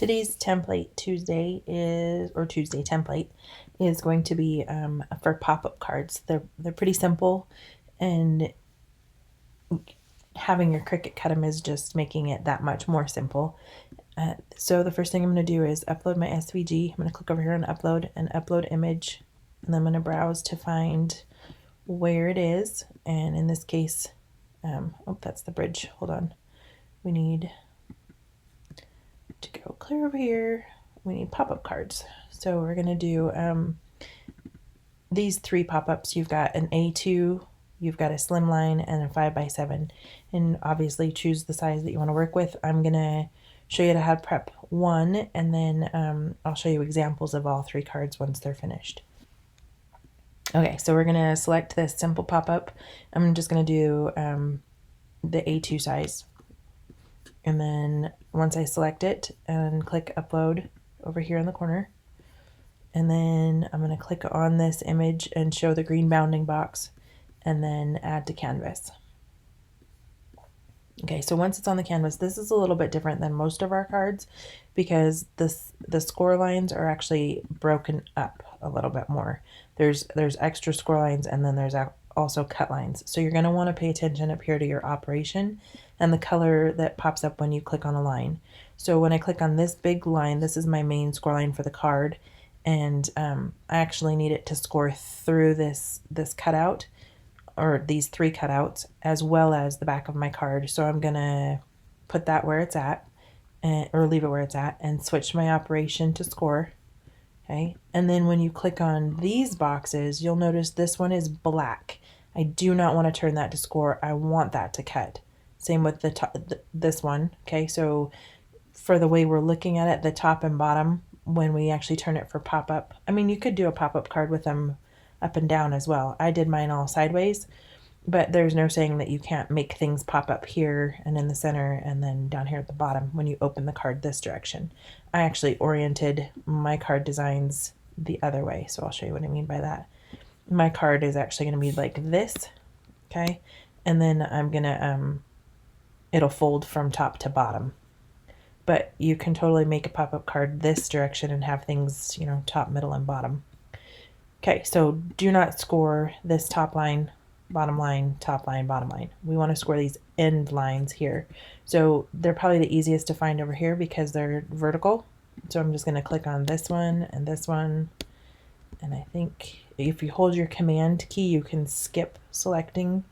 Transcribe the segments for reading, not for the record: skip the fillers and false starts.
Today's template Tuesday template is going to be for pop-up cards. They're pretty simple, and having your Cricut cut them is just making it that much more simple. So the first thing I'm going to do is upload my SVG. I'm going to click over here on upload and upload image, and then I'm going to browse to find where it is. And in this case, oh, that's the bridge. Hold on. We need to go clear over here. We need pop-up cards. So we're going to do these 3 pop-ups. You've got an A2, you've got a slimline, and a 5x7. And obviously choose the size that you want to work with. I'm going to show you how to prep one, and then I'll show you examples of all 3 cards once they're finished. Okay, so we're going to select this simple pop-up. I'm just going to do the A2 size. And then once I select it and click upload over here in the corner, and then I'm going to click on this image and show the green bounding box and then add to canvas. Okay, so once it's on the canvas, this is a little bit different than most of our cards because the score lines are actually broken up a little bit more. There's extra score lines, and then there's also cut lines. So you're going to want to pay attention up here to your operation and the color that pops up when you click on a line. So when I click on this big line, this is my main score line for the card, and I actually need it to score through this cutout, or these 3 cutouts, as well as the back of my card. So I'm gonna put that where it's at, or leave it where it's at, and switch my operation to score. Okay, and then when you click on these boxes, you'll notice this one is black. I do not want to turn that to score. I want that to cut. Same with the top, this one. Okay, so for the way we're looking at it, the top and bottom, when we actually turn it for pop-up, I mean, you could do a pop-up card with them up and down as well. I did mine all sideways, but there's no saying that you can't make things pop up here and in the center and then down here at the bottom when you open the card this direction. I actually oriented my card designs the other way, so I'll show you what I mean by that. My card is actually going to be like this, okay? And then I'm going to, it'll fold from top to bottom. But you can totally make a pop-up card this direction and have things, you know, top, middle, and bottom. Okay, so do not score this top line, bottom line, top line, bottom line. We want to score these end lines here. So they're probably the easiest to find over here because they're vertical. So I'm just going to click on this one and this one. And I think if you hold your command key, you can skip selecting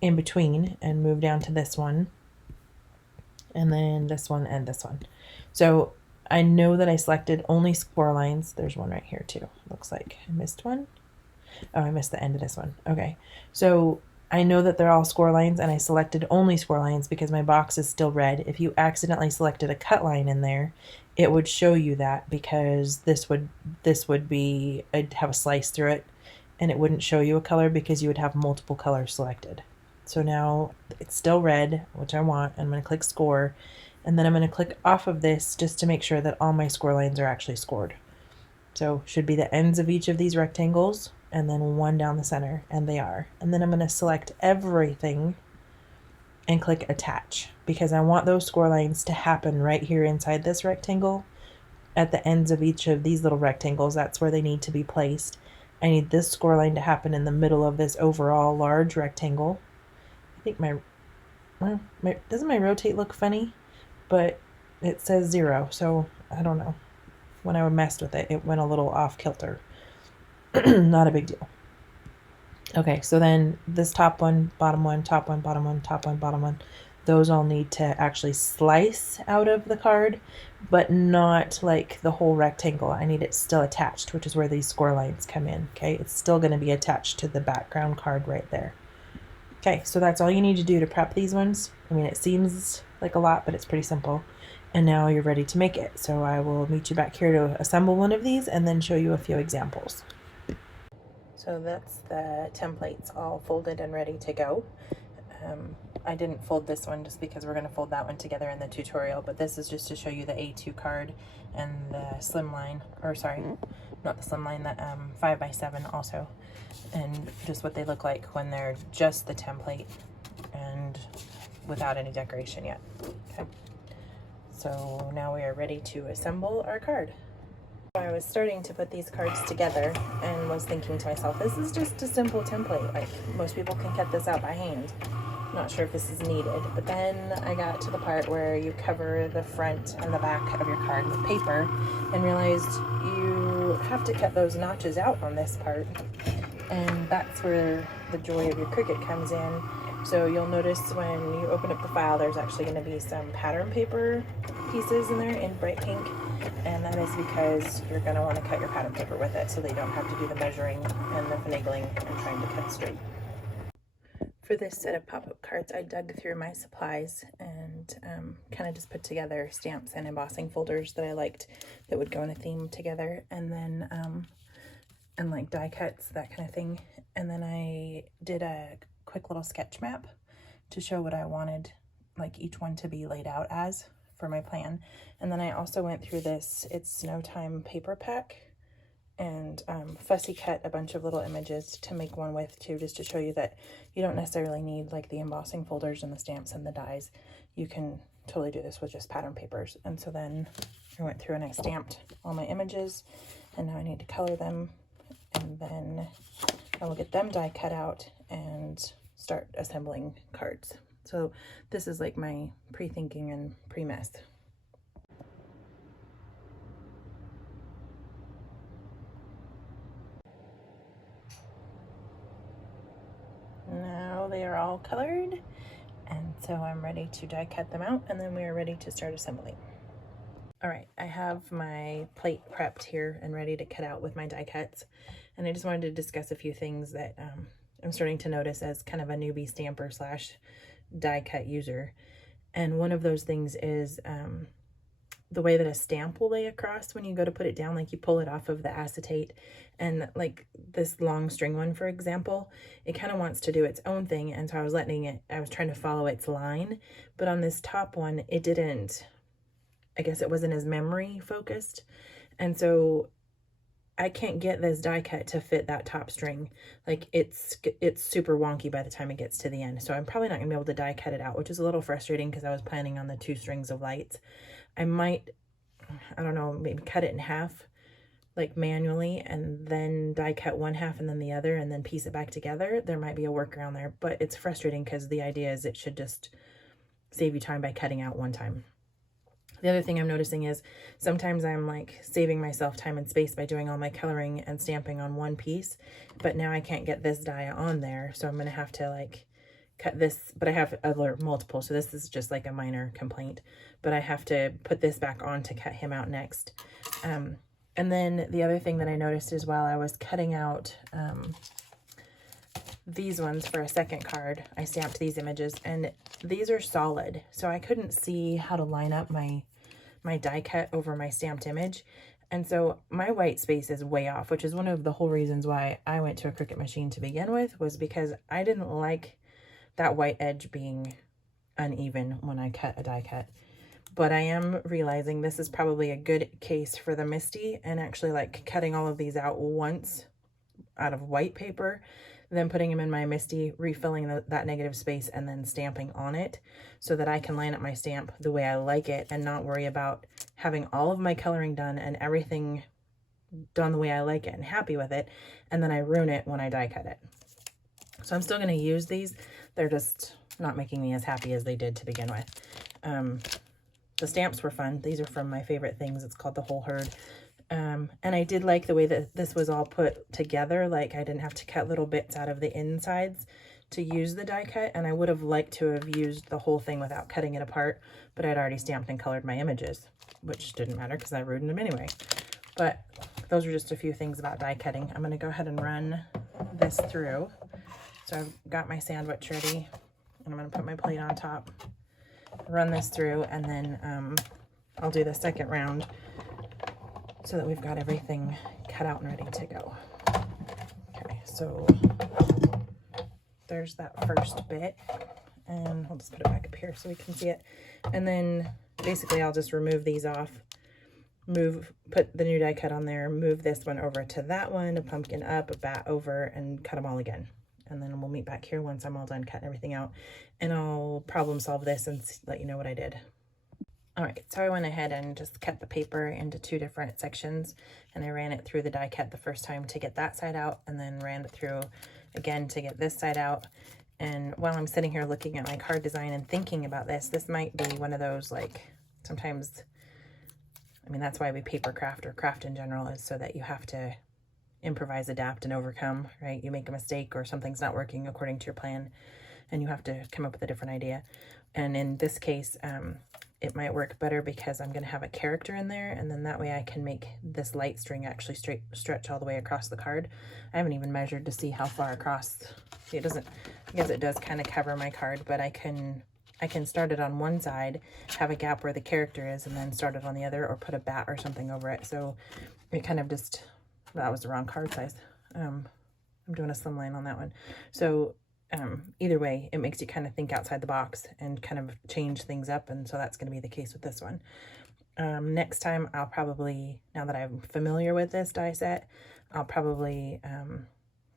in between and move down to this one. And then this one and this one. So I know that I selected only score lines. There's one right here too. Looks like I missed one. Oh, I missed the end of this one. Okay. So I know that they're all score lines, and I selected only score lines because my box is still red. If you accidentally selected a cut line in there, it would show you that because this would be, I'd have a slice through it, and it wouldn't show you a color because you would have multiple colors selected. So now it's still red, which I want. I'm going to click score, and then I'm going to click off of this just to make sure that all my score lines are actually scored. So should be the ends of each of these rectangles, and then one down the center, and they are. And then I'm going to select everything and click attach because I want those score lines to happen right here inside this rectangle at the ends of each of these little rectangles. That's where they need to be placed. I need this score line to happen in the middle of this overall large rectangle. I think doesn't my rotate look funny? But it says 0, so I don't know. When I messed with it, it went a little off kilter. Not a big deal. Okay, so then this top one, bottom one, top one, bottom one, top one, bottom one, those all need to actually slice out of the card, but not like the whole rectangle. I need it still attached, which is where these score lines come in. Okay, it's still going to be attached to the background card right there. Okay, so that's all you need to do to prep these ones. I mean, it seems like a lot, but it's pretty simple. And now you're ready to make it. So I will meet you back here to assemble one of these and then show you a few examples. So that's the templates all folded and ready to go. I didn't fold this one just because we're going to fold that one together in the tutorial, but this is just to show you the A2 card and the slimline, or sorry, not the slimline, the 5x7 also, and just what they look like when they're just the template and without any decoration yet. Okay. So now we are ready to assemble our card. I was starting to put these cards together and was thinking to myself, this is just a simple template. Like, most people can cut this out by hand. Not sure if this is needed. But then I got to the part where you cover the front and the back of your card with paper and realized you have to cut those notches out on this part. And that's where the joy of your Cricut comes in. So you'll notice when you open up the file, there's actually going to be some pattern paper pieces in there in bright pink. And that is because you're going to want to cut your pattern paper with it so that you don't have to do the measuring and the finagling and trying to cut straight. For this set of pop-up cards, I dug through my supplies and kind of just put together stamps and embossing folders that I liked that would go in a theme together, and then and like die cuts, that kind of thing. And then I did a quick little sketch map to show what I wanted like each one to be laid out as for my plan. And then I also went through this It's Snow Time paper pack and fussy cut a bunch of little images to make one with too, just to show you that you don't necessarily need like the embossing folders and the stamps and the dies. You can totally do this with just pattern papers. And so then I went through and I stamped all my images, and now I need to color them, and then I will get them die cut out and start assembling cards. So this is like my pre-thinking and pre-mess. Now they are all colored, and so I'm ready to die cut them out, and then we are ready to start assembling. All right, I have my plate prepped here and ready to cut out with my die cuts, and I just wanted to discuss a few things that I'm starting to notice as kind of a newbie stamper slash die cut user. And one of those things is the way that a stamp will lay across when you go to put it down. Like, you pull it off of the acetate, and like this long string one, for example, it kind of wants to do its own thing, and so I was trying to follow its line, but on this top one it didn't. I guess it wasn't as memory focused, and so I can't get this die cut to fit that top string. Like, it's super wonky by the time it gets to the end. So I'm probably not gonna be able to die cut it out, which is a little frustrating because I was planning on the 2 strings of lights. I might, I don't know, maybe cut it in half, like manually, and then die cut one half and then the other, and then piece it back together. There might be a workaround there, but it's frustrating because the idea is it should just save you time by cutting out one time. The other thing I'm noticing is sometimes I'm like saving myself time and space by doing all my coloring and stamping on one piece, but now I can't get this die on there, so I'm going to have to like cut this, but I have other multiple, so this is just like a minor complaint, but I have to put this back on to cut him out next. And then the other thing that I noticed is while I was cutting out these ones for a second card, I stamped these images, and these are solid, so I couldn't see how to line up my die cut over my stamped image, and so my white space is way off, which is one of the whole reasons why I went to a Cricut machine to begin with, was because I didn't like that white edge being uneven when I cut a die cut. But I am realizing this is probably a good case for the MISTI, and actually like cutting all of these out once out of white paper, then putting them in my MISTI, refilling that negative space, and then stamping on it so that I can line up my stamp the way I like it and not worry about having all of my coloring done and everything done the way I like it and happy with it, and then I ruin it when I die cut it. So I'm still going to use these. They're just not making me as happy as they did to begin with. The stamps were fun. These are from my favorite things. It's called the Whole Herd. And I did like the way that this was all put together. Like, I didn't have to cut little bits out of the insides to use the die cut, and I would have liked to have used the whole thing without cutting it apart, but I'd already stamped and colored my images, which didn't matter because I ruined them anyway. But those are just a few things about die cutting. I'm going to go ahead and run this through. So I've got my sandwich ready, and I'm going to put my plate on top, run this through, and then I'll do the second round so that we've got everything cut out and ready to go. Okay, so there's that first bit, and I'll just put it back up here so we can see it. And then basically I'll just remove these off, put the new die cut on there, move this one over to that one, a pumpkin up, a bat over, and cut them all again. And then we'll meet back here once I'm all done cutting everything out, and I'll problem solve this and let you know what I did. All right, so I went ahead and just cut the paper into 2 different sections, and I ran it through the die cut the first time to get that side out, and then ran it through again to get this side out. And while I'm sitting here looking at my card design and thinking about this might be one of those, like, sometimes, I mean, that's why we paper craft or craft in general, is so that you have to improvise, adapt, and overcome, right? You make a mistake or something's not working according to your plan, and you have to come up with a different idea. And in this case, it might work better because I'm going to have a character in there, and then that way I can make this light string actually stretch all the way across the card. I haven't even measured to see how far across. See, it doesn't, I guess it does kind of cover my card, but I can start it on one side, have a gap where the character is, and then start it on the other, or put a bat or something over it. So it kind of just, that was the wrong card size. I'm doing a slim line on that one. So either way, it makes you kind of think outside the box and kind of change things up, and so that's going to be the case with this one. Next time I'll probably, now that I'm familiar with this die set, I'll probably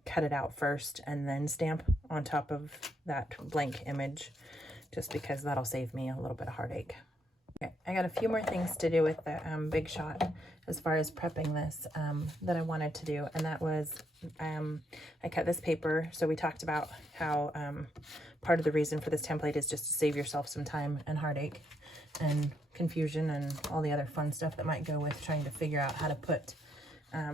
cut it out first and then stamp on top of that blank image, just because that'll save me a little bit of heartache. Okay, I got a few more things to do with the Big Shot as far as prepping this that I wanted to do, and that was I cut this paper. So we talked about how part of the reason for this template is just to save yourself some time and heartache and confusion and all the other fun stuff that might go with trying to figure out how to put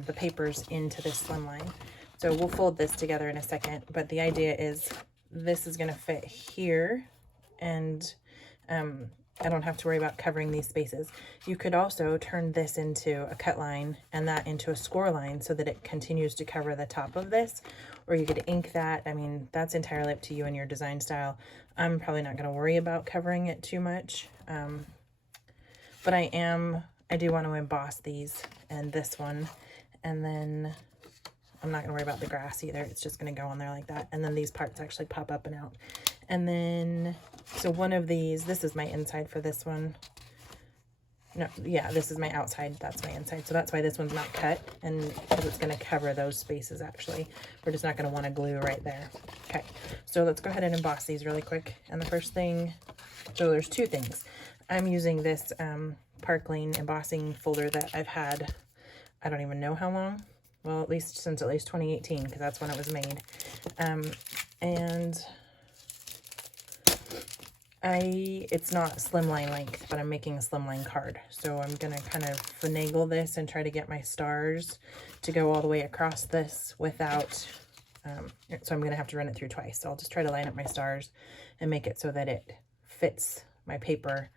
the papers into this slimline. So we'll fold this together in a second, but the idea is this is going to fit here, and I don't have to worry about covering these spaces. You could also turn this into a cut line and that into a score line so that it continues to cover the top of this, or you could ink that. I mean, that's entirely up to you and your design style. I'm probably not going to worry about covering it too much, but I do want to emboss these and this one, and then I'm not going to worry about the grass either. It's just going to go on there like that. And then these parts actually pop up and out. And then, so one of these, this is my inside for this one. No, yeah, this is my outside. That's my inside. So that's why this one's not cut, and because it's going to cover those spaces actually. We're just not going to want to glue right there. Okay, so let's go ahead and emboss these really quick. And the first thing, so there's 2 things. I'm using this Parkling embossing folder that I've had, I don't even know how long. Well, at least since at least 2018, because that's when it was made. And it's not slimline length, but I'm making a slimline card. So I'm going to kind of finagle this and try to get my stars to go all the way across this without, so I'm going to have to run it through twice. So I'll just try to line up my stars and make it so that it fits my paper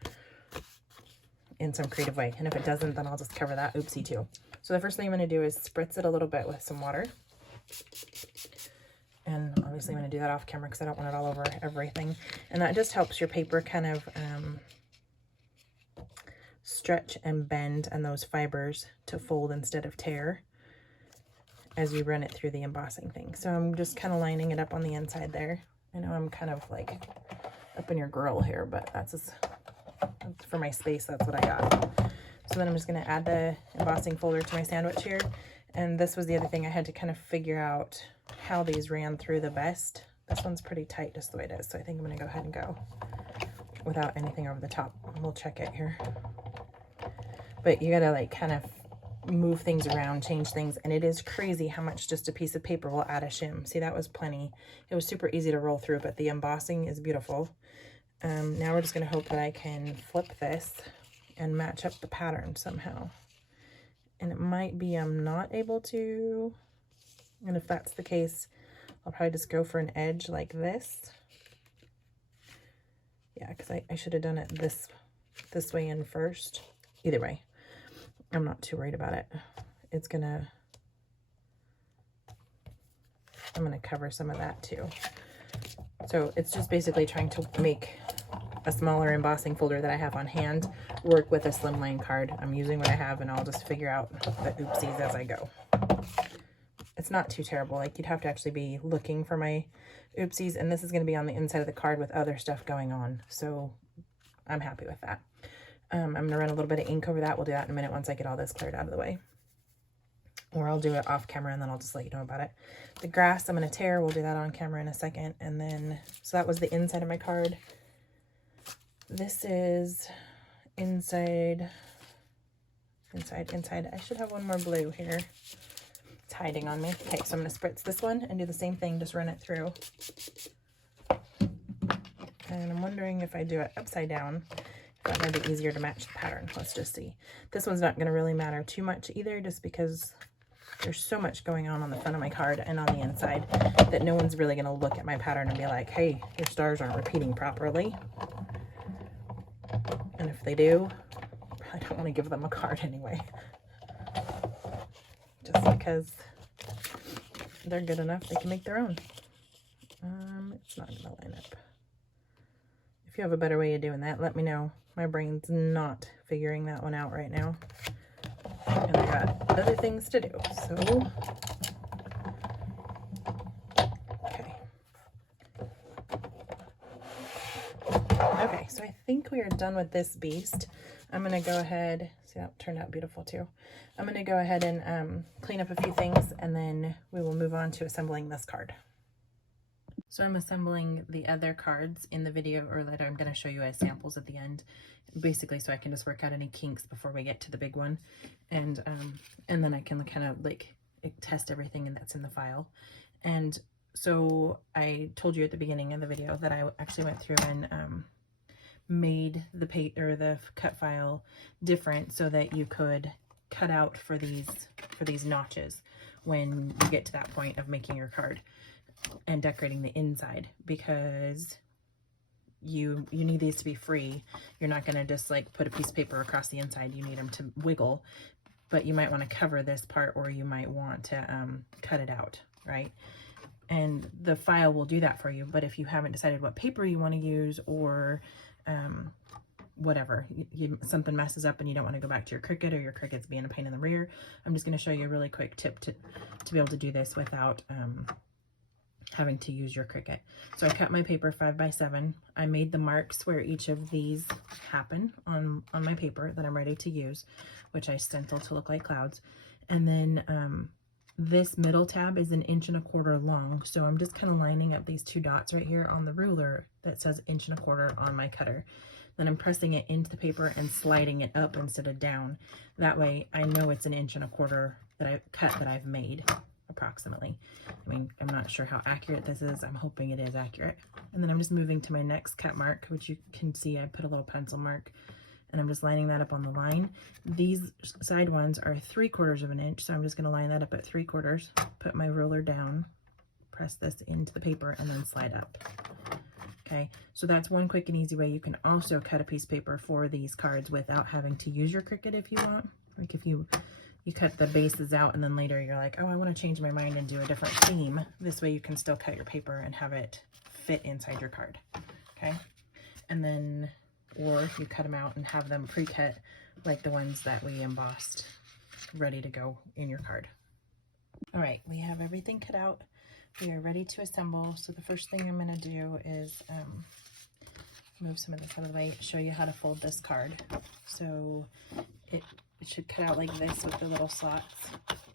in some creative way. And if it doesn't, then I'll just cover that oopsie too. So the first thing I'm going to do is spritz it a little bit with some water. And obviously I'm going to do that off camera because I don't want it all over everything. And that just helps your paper kind of stretch and bend, and those fibers to fold instead of tear as you run it through the embossing thing. So I'm just kind of lining it up on the inside there. I know I'm kind of like up in your grill here, but that's for my space. That's what I got. So then I'm just going to add the embossing folder to my sandwich here. And this was the other thing I had to kind of figure out how these ran through the best. This one's pretty tight just the way it is. So I think I'm going to go ahead and go without anything over the top. We'll check it here. But you got to like kind of move things around, change things. And it is crazy how much just a piece of paper will add a shim. See, that was plenty. It was super easy to roll through, but the embossing is beautiful. Now we're just going to hope that I can flip this and match up the pattern somehow. And it might be I'm not able to. And if that's the case, I'll probably just go for an edge like this. Yeah, because I should have done it this way in first. Either way, I'm not too worried about it. I'm gonna cover some of that too. So it's just basically trying to make a smaller embossing folder that I have on hand work with a slimline card. I'm using what I have, and I'll just figure out the oopsies as I go. It's not too terrible. Like, you'd have to actually be looking for my oopsies, and this is going to be on the inside of the card with other stuff going on, so I'm happy with that. I'm going to run a little bit of ink over that. We'll do that in a minute once I get all this cleared out of the way. Or I'll do it off camera and then I'll just let you know about it. The grass I'm going to tear. We'll do that on camera in a second. And then, so that was the inside of my card. This is inside. I should have one more blue here. It's hiding on me. Okay, so I'm going to spritz this one and do the same thing, just run it through. And I'm wondering if I do it upside down, if that might be easier to match the pattern. Let's just see. This one's not going to really matter too much either, just because there's so much going on the front of my card and on the inside that no one's really going to look at my pattern and be like, hey, your stars aren't repeating properly. And if they do, I don't want to give them a card anyway. Just because they're good enough, they can make their own. It's not going to line up. If you have a better way of doing that, let me know. My brain's not figuring that one out right now. And I got other things to do, so. Okay. Okay, so I think we are done with this beast. I'm going to go ahead, see, that turned out beautiful too. I'm going to go ahead and clean up a few things, and then we will move on to assembling this card. So I'm assembling the other cards in the video, or that I'm going to show you as samples at the end, basically so I can just work out any kinks before we get to the big one, and then I can kind of like test everything that's in the file. And so I told you at the beginning of the video that I actually went through and made the cut file different so that you could cut out for these notches when you get to that point of making your card and decorating the inside, because you need these to be free. You're not going to just like put a piece of paper across the inside. You need them to wiggle, but you might want to cover this part, or you might want to cut it out, right? And the file will do that for you. But if you haven't decided what paper you want to use, or whatever, something messes up and you don't want to go back to your Cricut, or your Cricut's being a pain in the rear, I'm just going to show you a really quick tip to be able to do this without having to use your Cricut. So I cut my paper 5 by 7. I made the marks where each of these happen on my paper that I'm ready to use, which I stenciled to look like clouds. And then this middle tab is 1.25 inches long. So I'm just kind of lining up these 2 dots right here on the ruler that says 1.25 inches on my cutter. Then I'm pressing it into the paper and sliding it up instead of down. That way I know it's 1.25 inches that I cut that I've made. Approximately. I mean, I'm not sure how accurate this is. I'm hoping it is accurate. And then I'm just moving to my next cut mark, which you can see I put a little pencil mark, and I'm just lining that up on the line. These side ones are 3/4 inch, so I'm just going to line that up at 3/4, put my ruler down, press this into the paper, and then slide up. Okay, so that's one quick and easy way. You can also cut a piece of paper for these cards without having to use your Cricut if you want. Like if you cut the bases out and then later you're like, oh, I want to change my mind and do a different theme. This way you can still cut your paper and have it fit inside your card. Okay. And then, or you cut them out and have them pre-cut like the ones that we embossed, ready to go in your card. All right, we have everything cut out. We are ready to assemble. So the first thing I'm going to do is move some of this out of the way, show you how to fold this card. So it should cut out like this with the little slots,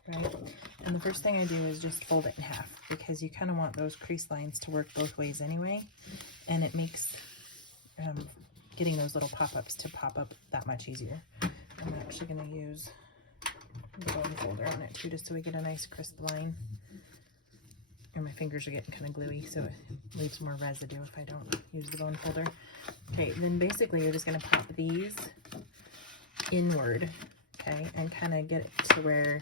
right? And the first thing I do is just fold it in half, because you kind of want those crease lines to work both ways anyway, and it makes getting those little pop-ups to pop up that much easier. I'm actually going to use the bone folder on it too, just so we get a nice crisp line. And my fingers are getting kind of gluey, so it leaves more residue if I don't use the bone folder. Okay, then basically you're just going to pop these inward, okay, and kind of get it to where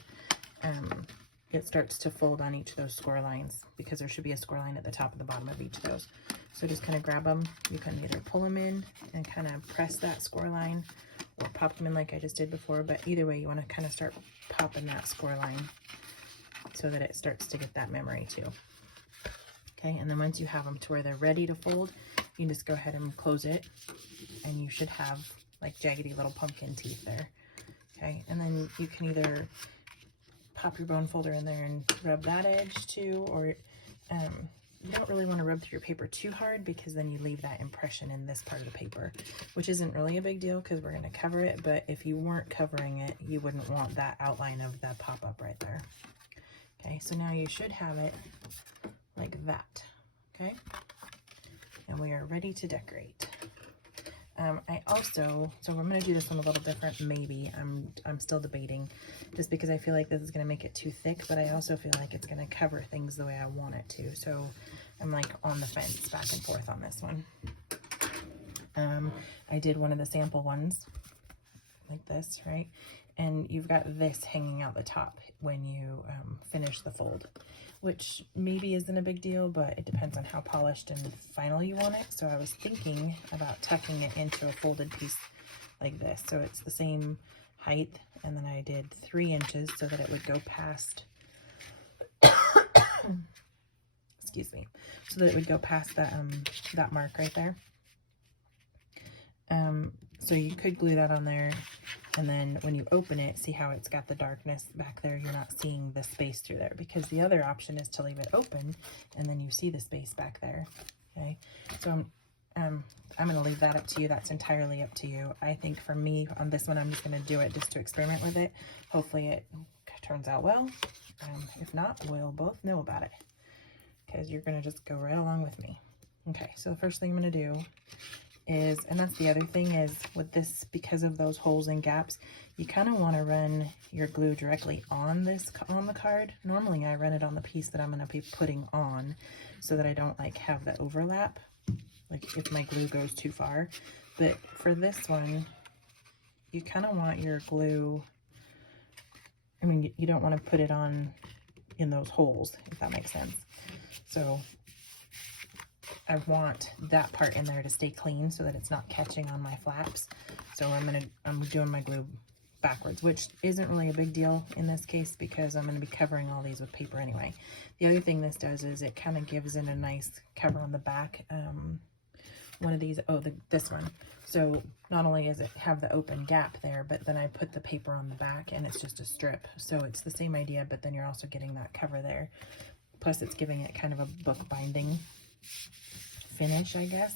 it starts to fold on each of those score lines, because there should be a score line at the top and the bottom of each of those. So just kind of grab them. You can either pull them in and kind of press that score line, or pop them in like I just did before, but either way you want to kind of start popping that score line so that it starts to get that memory too. Okay, and then once you have them to where they're ready to fold, you can just go ahead and close it, and you should have like jaggedy little pumpkin teeth there. Okay, and then you can either pop your bone folder in there and rub that edge too, or you don't really want to rub through your paper too hard, because then you leave that impression in this part of the paper, which isn't really a big deal because we're going to cover it, but if you weren't covering it, you wouldn't want that outline of the pop-up right there. Okay, so now you should have it like that, okay? And we are ready to decorate. I also, so I'm going to do this one a little different, maybe. I'm still debating, just because I feel like this is going to make it too thick, but I also feel like it's going to cover things the way I want it to. So I'm like on the fence back and forth on this one. I did one of the sample ones like this, right? And you've got this hanging out the top when you finish the fold, which maybe isn't a big deal, but it depends on how polished and final you want it. So I was thinking about tucking it into a folded piece like this. So it's the same height, and then I did 3 inches so that it would go past, excuse me, so that it would go past that, that mark right there. So you could glue that on there, and then when you open it, see how it's got the darkness back there. You're not seeing the space through there, because the other option is to leave it open and then you see the space back there. Okay, so I'm going to leave that up to you. That's entirely up to you. I think for me on this one, I'm just going to do it just to experiment with it. Hopefully it turns out well. If not, we'll both know about it, because you're going to just go right along with me. Okay, so the first thing I'm going to do is, and that's the other thing, is with this, because of those holes and gaps, you kind of want to run your glue directly on this, on the card. Normally I run it on the piece that I'm going to be putting on, so that I don't like have the overlap, like if my glue goes too far. But for this one, you kind of want your glue, I mean, you don't want to put it on in those holes, if that makes sense. So I want that part in there to stay clean so that it's not catching on my flaps. So I'm doing my glue backwards, which isn't really a big deal in this case, because I'm going to be covering all these with paper anyway. The other thing this does is it kind of gives it a nice cover on the back. One of these, this one. So not only does it have the open gap there, but then I put the paper on the back and it's just a strip. So it's the same idea, but then you're also getting that cover there. Plus it's giving it kind of a book binding finish, I guess.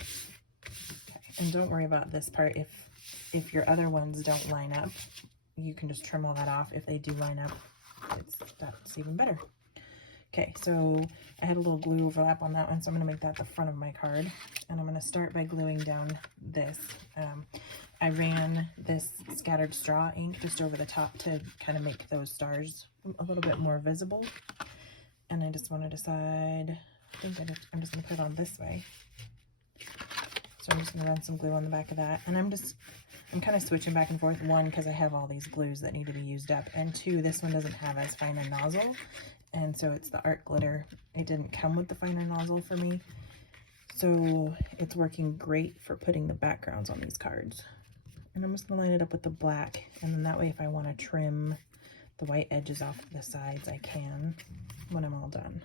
Okay. And don't worry about this part. If your other ones don't line up, you can just trim all that off. If they do line up, that's even better. Okay, so I had a little glue overlap on that one, so I'm going to make that the front of my card. And I'm going to start by gluing down this. I ran this scattered straw ink just over the top to kind of make those stars a little bit more visible. And I just want to decide, I think I'm just going to put it on this way. So I'm just going to run some glue on the back of that. And I'm kind of switching back and forth. 1, because I have all these glues that need to be used up. And 2, this one doesn't have as fine a nozzle. And so it's the art glitter. It didn't come with the finer nozzle for me. So it's working great for putting the backgrounds on these cards. And I'm just going to line it up with the black. And then that way, if I want to trim the white edges off the sides, I can when I'm all done.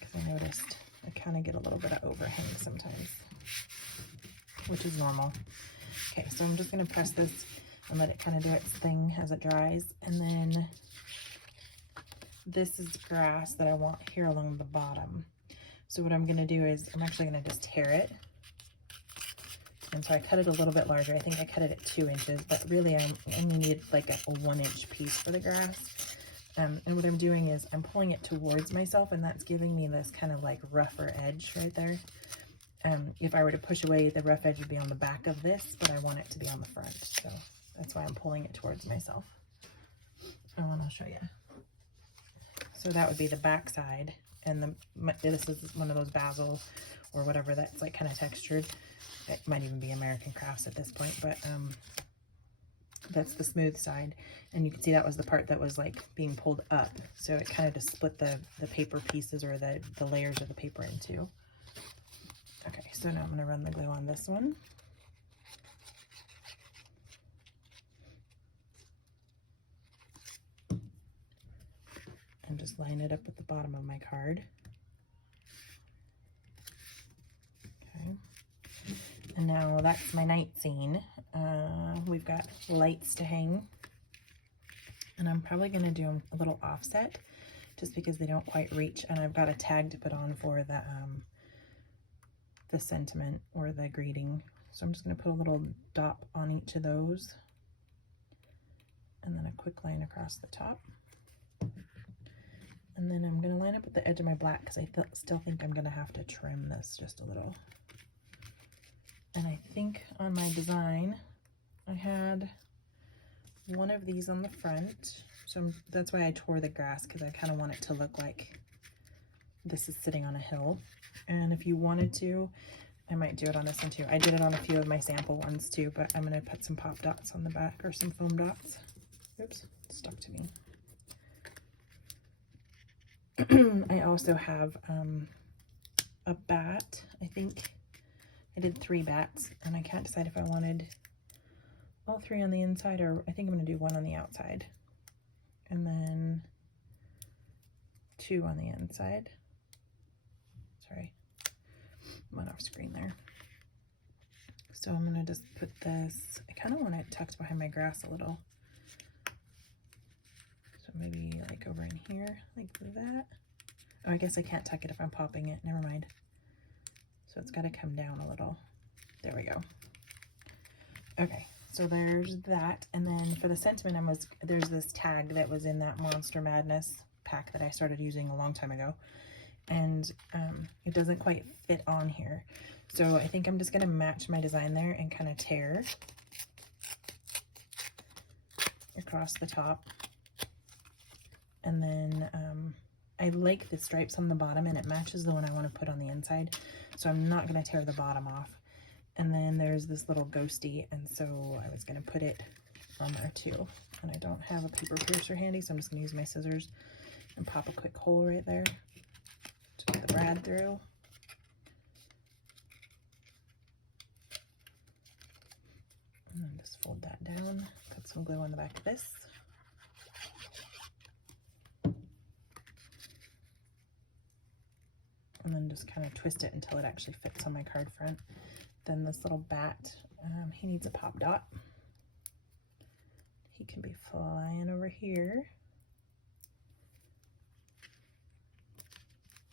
Because I noticed I kind of get a little bit of overhang sometimes, which is normal. Okay, so I'm just going to press this and let it kind of do its thing as it dries. And then this is grass that I want here along the bottom. So what I'm going to do is I'm actually going to just tear it. And so I cut it a little bit larger. I think I cut it at 2 inches, but really I only need like a 1-inch piece for the grass. And what I'm doing is I'm pulling it towards myself, and that's giving me this kind of like rougher edge right there. If I were to push away, the rough edge would be on the back of this, but I want it to be on the front. So that's why I'm pulling it towards myself. Oh, and I'll show you. So that would be the back side, and this is one of those basil or whatever that's like kind of textured. It might even be American Crafts at this point, but that's the smooth side. And you can see that was the part that was like being pulled up. So it kind of just split the paper pieces, or the layers of the paper in two. Okay, so now I'm going to run the glue on this one. And just line it up with the bottom of my card. Okay. And now that's my night scene. We've got lights to hang. And I'm probably going to do them a little offset just because they don't quite reach. And I've got a tag to put on for the sentiment or the greeting. So I'm just going to put a little dot on each of those. And then a quick line across the top. And then I'm gonna line up with the edge of my black because I still think I'm gonna have to trim this just a little. And I think on my design, I had one of these on the front. So that's why I tore the grass, because I kind of want it to look like this is sitting on a hill. And if you wanted to, I might do it on this one too. I did it on a few of my sample ones too, but I'm gonna put some pop dots on the back, or some foam dots. Oops, it stuck to me. I also have a bat. I think I did 3 bats, and I can't decide if I wanted all 3 on the inside, or I think I'm gonna do 1 on the outside, and then 2 on the inside. Sorry, went off screen there. So I'm gonna just put this, I kind of want it tucked behind my grass a little. So maybe like over in here, like that. Oh, I guess I can't tuck it if I'm popping it, never mind. So it's gotta come down a little. There we go. Okay, so there's that. And then for the sentiment, there's this tag that was in that Monster Madness pack that I started using a long time ago. And it doesn't quite fit on here. So I think I'm just gonna match my design there and kind of tear across the top. And then I like the stripes on the bottom, and it matches the one I want to put on the inside. So I'm not gonna tear the bottom off. And then there's this little ghosty, and so I was gonna put it on there too. And I don't have a paper piercer handy, so I'm just gonna use my scissors and pop a quick hole right there to put the brad through. And then just fold that down, put some glue on the back of this. And then just kind of twist it until it actually fits on my card front. Then this little bat, he needs a pop dot. He can be flying over here.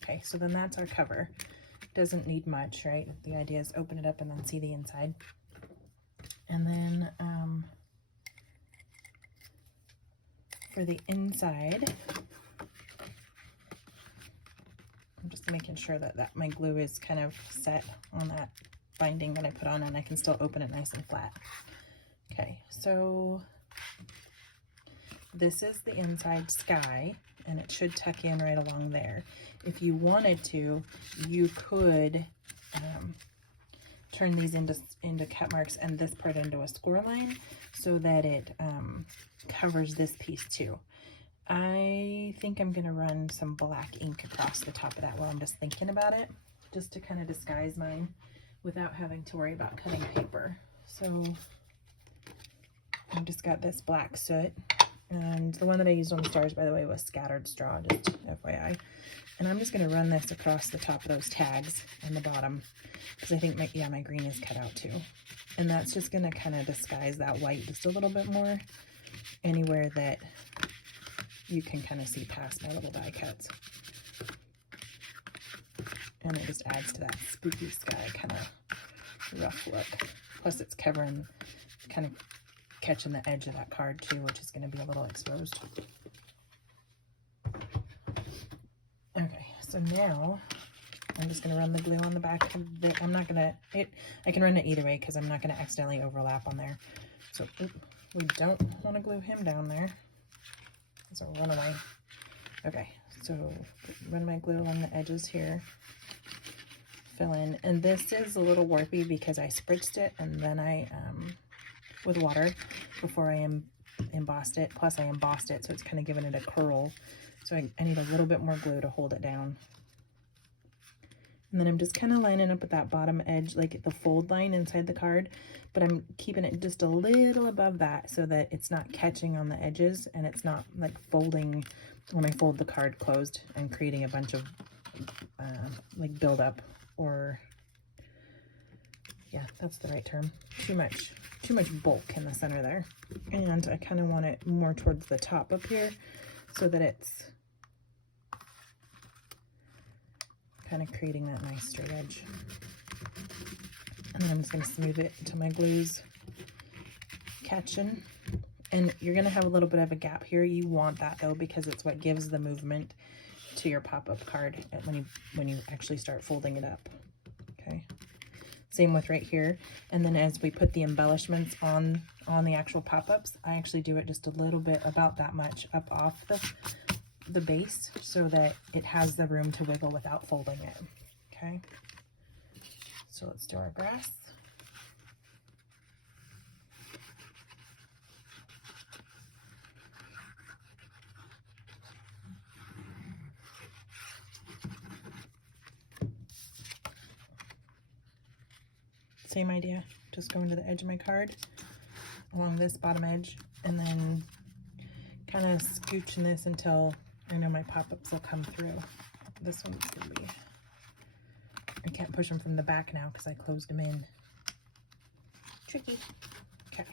Okay, so then that's our cover. Doesn't need much, right? The idea is open it up and then see the inside. And then for the inside, I'm just making sure that my glue is kind of set on that binding that I put on, and I can still open it nice and flat. Okay, so this is the inside sky, and it should tuck in right along there. If you wanted to, you could turn these into cut marks and this part into a score line so that it covers this piece too. I think I'm gonna run some black ink across the top of that while I'm just thinking about it, just to kind of disguise mine without having to worry about cutting paper. So I've just got this black soot, and the one that I used on the stars, by the way, was scattered straw, just FYI. And I'm just gonna run this across the top of those tags on the bottom, because I think my green is cut out too. And that's just gonna kind of disguise that white just a little bit more, anywhere that you can kind of see past my little die cuts. And it just adds to that spooky sky kind of rough look. Plus it's covering, kind of catching the edge of that card too, which is going to be a little exposed. Okay, so now I'm just going to run the glue on the back of the, I can run it either way because I'm not going to accidentally overlap on there. So we don't want to glue him down there. So run away. Okay, so run my glue along the edges here. Fill in, and this is a little warpy because I spritzed it and then I with water before I embossed it. Plus I embossed it, so it's kind of giving it a curl. So I need a little bit more glue to hold it down. And then I'm just kind of lining up with that bottom edge, like the fold line inside the card, but I'm keeping it just a little above that so that it's not catching on the edges and it's not like folding when I fold the card closed and creating a bunch of like buildup, or yeah, that's the right term. Too much bulk in the center there. And I kind of want it more towards the top up here so that it's kind of creating that nice straight edge. And then I'm just going to smooth it until my glue's catching. And you're going to have a little bit of a gap here. You want that though, because it's what gives the movement to your pop-up card when you actually start folding it up. Okay. Same with right here. And then as we put the embellishments on the actual pop-ups, I actually do it just a little bit, about that much, up off the base so that it has the room to wiggle without folding it. Okay. So let's do our grass. Same idea, just going to the edge of my card along this bottom edge and then kind of scooching this until I know my pop-ups will come through. This one's gonna be, I can't push them from the back now because I closed them in. Tricky. Okay.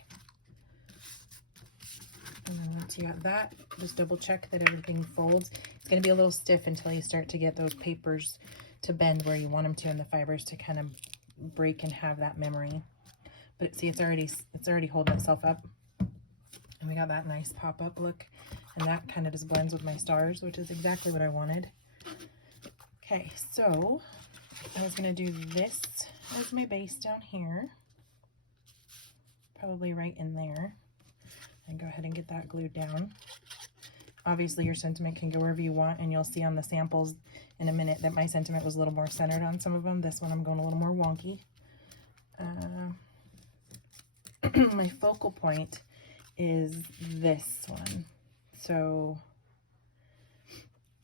And then once you got that, just double check that everything folds. It's gonna be a little stiff until you start to get those papers to bend where you want them to and the fibers to kind of break and have that memory. But see, it's already holding itself up, and we got that nice pop-up look, and that kind of just blends with my stars, which is exactly what I wanted. Okay, so I was going to do this as my base down here, probably right in there, and go ahead and get that glued down. Obviously your sentiment can go wherever you want, and you'll see on the samples in a minute that my sentiment was a little more centered on some of them. This one I'm going a little more wonky. My focal point is this one. So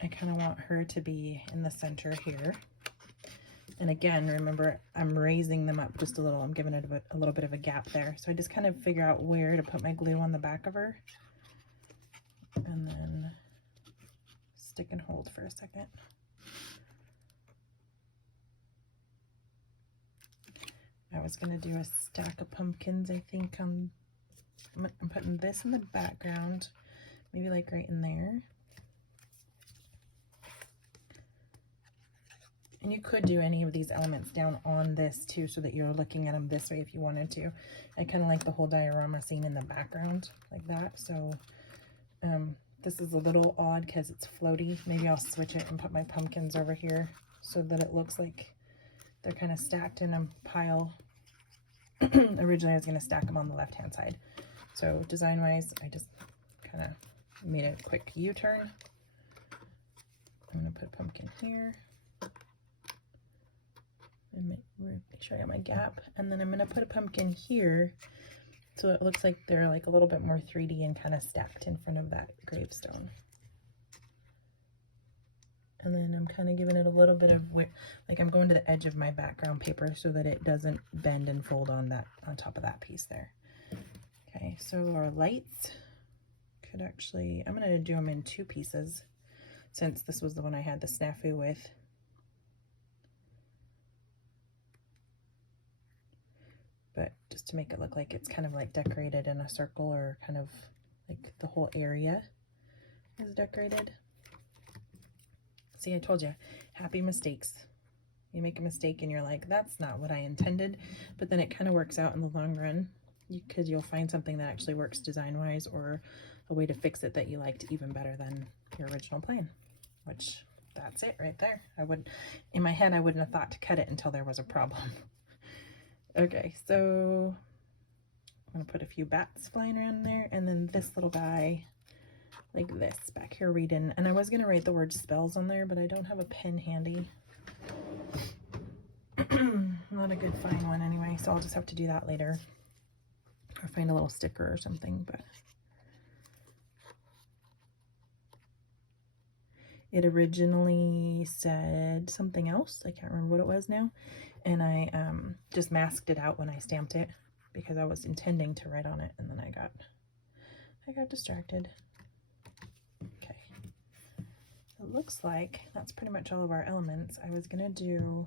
I kind of want her to be in the center here. And again, remember, I'm raising them up just a little. I'm giving it a little bit of a gap there. So I just kind of figure out where to put my glue on the back of her. And then stick and hold for a second. I was going to do a stack of pumpkins, I think. I'm putting this in the background, maybe like right in there. And you could do any of these elements down on this too, so that you're looking at them this way if you wanted to. I kind of like the whole diorama scene in the background like that. So this is a little odd because it's floaty. Maybe I'll switch it and put my pumpkins over here so that it looks like they're kind of stacked in a pile. Originally I was going to stack them on the left hand side. So design wise, I just kind of made a quick U-turn. I'm going to put a pumpkin here. And make sure I got my gap. And then I'm going to put a pumpkin here so it looks like they're like a little bit more 3D and kind of stacked in front of that gravestone. And then I'm kind of giving it a little bit of, like I'm going to the edge of my background paper so that it doesn't bend and fold on top of that piece there. Okay, so our lights could actually, I'm going to do them in two pieces since this was the one I had the snafu with. But just to make it look like it's kind of like decorated in a circle, or kind of like the whole area is decorated. See, I told you, happy mistakes. You make a mistake and you're like, that's not what I intended, but then it kind of works out in the long run because you'll find something that actually works design-wise, or a way to fix it that you liked even better than your original plan, which that's it right there. In my head, I wouldn't have thought to cut it until there was a problem. Okay, so I'm gonna put a few bats flying around there, and then this little guy like this back here reading. And I was gonna write the word spells on there, but I don't have a pen handy. Not a good fine one anyway, so I'll just have to do that later, or find a little sticker or something. But it originally said something else. I can't remember what it was now. And I just masked it out when I stamped it because I was intending to write on it, and then I got distracted. Okay. It looks like that's pretty much all of our elements. I was gonna do,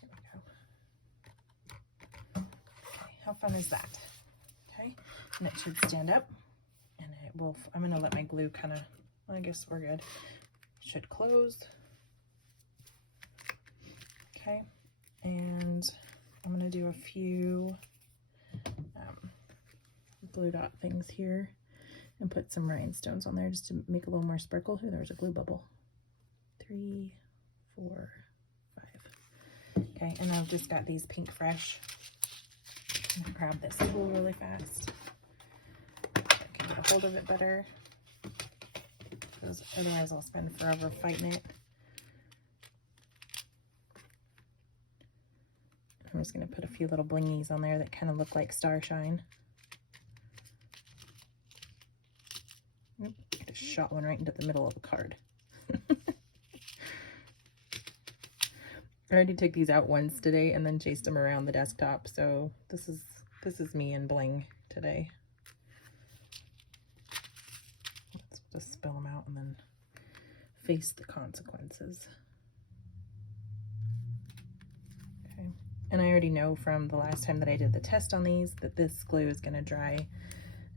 here we go. Okay, how fun is that? Okay, and it should stand up, and it will, I'm gonna let my glue kind of, I guess we're good. It should close. Okay, and I'm gonna do a few glue dot things here. and put some rhinestones on there just to make a little more sparkle. Ooh, there's a glue bubble. 3, 4, 5. Okay, and I've just got these Pink Fresh. I'm gonna grab this tool really fast. I can get a hold of it better, because otherwise I'll spend forever fighting it. I'm just going to put a few little blingies on there that kind of look like starshine. Oop, I just shot one right into the middle of a card. I already took these out once today and then chased them around the desktop, so this is me and bling today. Let's just spill them out and then face the consequences. Okay. And I already know from the last time that I did the test on these that this glue is going to dry,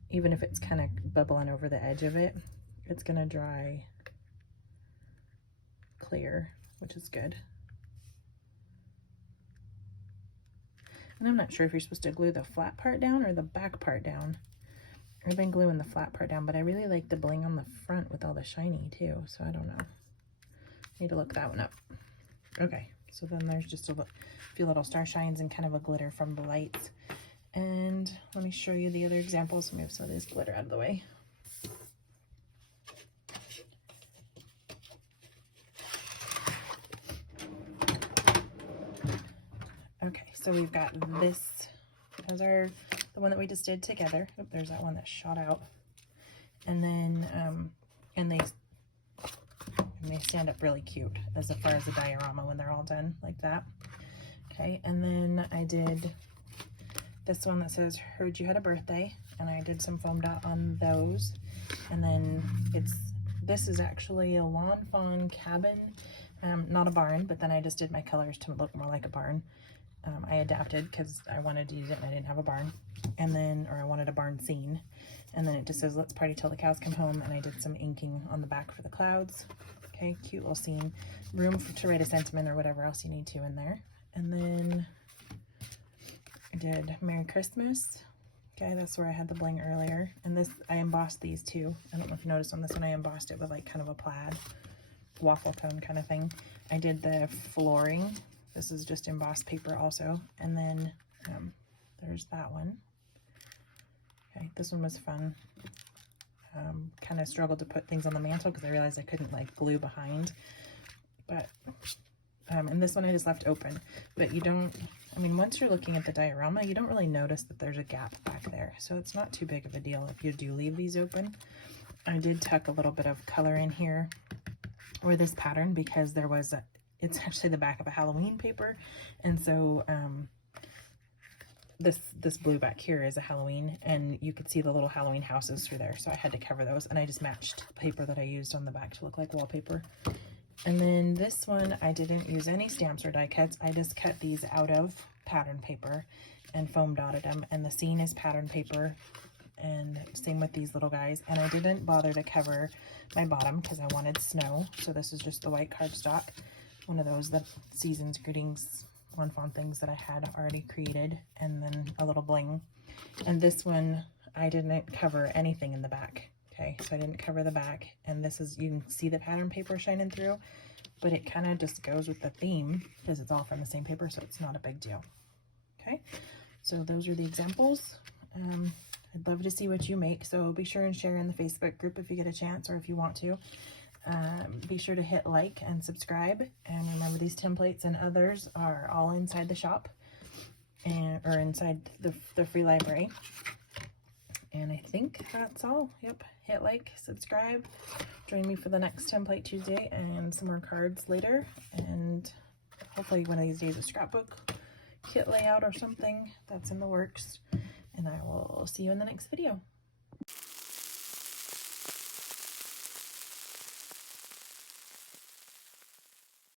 even if it's kind of bubbling over the edge of it, it's going to dry clear, which is good. And I'm not sure if you're supposed to glue the flat part down or the back part down. I've been gluing the flat part down, but I really like the bling on the front with all the shiny too, so I don't know. Need to look that one up. Okay, so then there's just a few little star shines and kind of a glitter from the lights. And let me show you the other examples. Move some of this glitter out of the way. Okay, so we've got this. Those are the one that we just did together. Oh, there's that one that shot out. And then, and they stand up really cute as far as the diorama when they're all done like that. Okay, and then I did this one that says, heard you had a birthday, and I did some foam dot on those. And then this is actually a lawn fawn cabin, not a barn, but then I just did my colors to look more like a barn. I adapted because I wanted to use it and I didn't have a barn, and then, or I wanted a barn scene. And then it just says, let's party till the cows come home, and I did some inking on the back for the clouds. Okay, cute little scene. Room to write a sentiment or whatever else you need to in there. And then I did Merry Christmas. Okay, that's where I had the bling earlier. And this, I embossed these too. I don't know if you noticed on this one, I embossed it with like kind of a plaid waffle cone kind of thing. I did the flooring. This is just embossed paper also. And then there's that one. Okay, this one was fun. Kind of struggled to put things on the mantle because I realized I couldn't like glue behind. But, and this one I just left open. But you don't, I mean, once you're looking at the diorama, you don't really notice that there's a gap back there. So it's not too big of a deal if you do leave these open. I did tuck a little bit of color in here, or this pattern, because there was a, it's actually the back of a Halloween paper. And so, this blue back here is a Halloween, and you could see the little Halloween houses through there, so I had to cover those, and I just matched the paper that I used on the back to look like wallpaper. And then this one, I didn't use any stamps or die cuts. I just cut these out of pattern paper and foam dotted them, and the scene is pattern paper, and same with these little guys. And I didn't bother to cover my bottom because I wanted snow, so this is just the white cardstock, one of those that Season's Greetings on Fawn things that I had already created, and then a little bling. And this one, I didn't cover anything in the back. Okay, so I didn't cover the back, and this is, you can see the pattern paper shining through, but it kind of just goes with the theme because it's all from the same paper, so it's not a big deal. Okay, so those are the examples. I'd love to see what you make, so be sure and share in the Facebook group if you get a chance, or if you want to. Be sure to hit like and subscribe, and remember, these templates and others are all inside the shop, and or inside the free library. And I think that's all. Yep, hit like, subscribe, join me for the next Template Tuesday and some more cards later, and hopefully one of these days a scrapbook kit layout or something that's in the works. And I will see you in the next video.